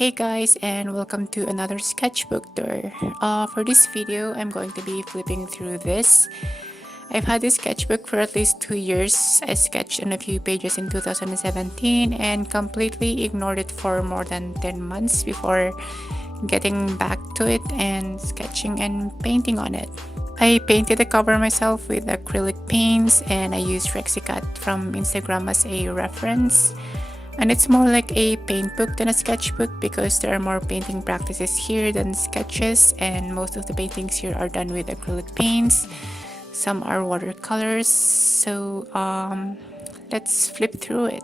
Hey guys, and welcome to another sketchbook tour. For this video, I'm going to be flipping through this. I've had this sketchbook for at least 2 years. I sketched on a few pages in 2017 and completely ignored it for more than 10 months before getting back to it and sketching and painting on it. I painted the cover myself with acrylic paints, and I used Rexicat from Instagram as a reference. And it's more like a paint book than a sketchbook because there are more painting practices here than sketches, and most of the paintings here are done with acrylic paints. Some are watercolors, so let's flip through it.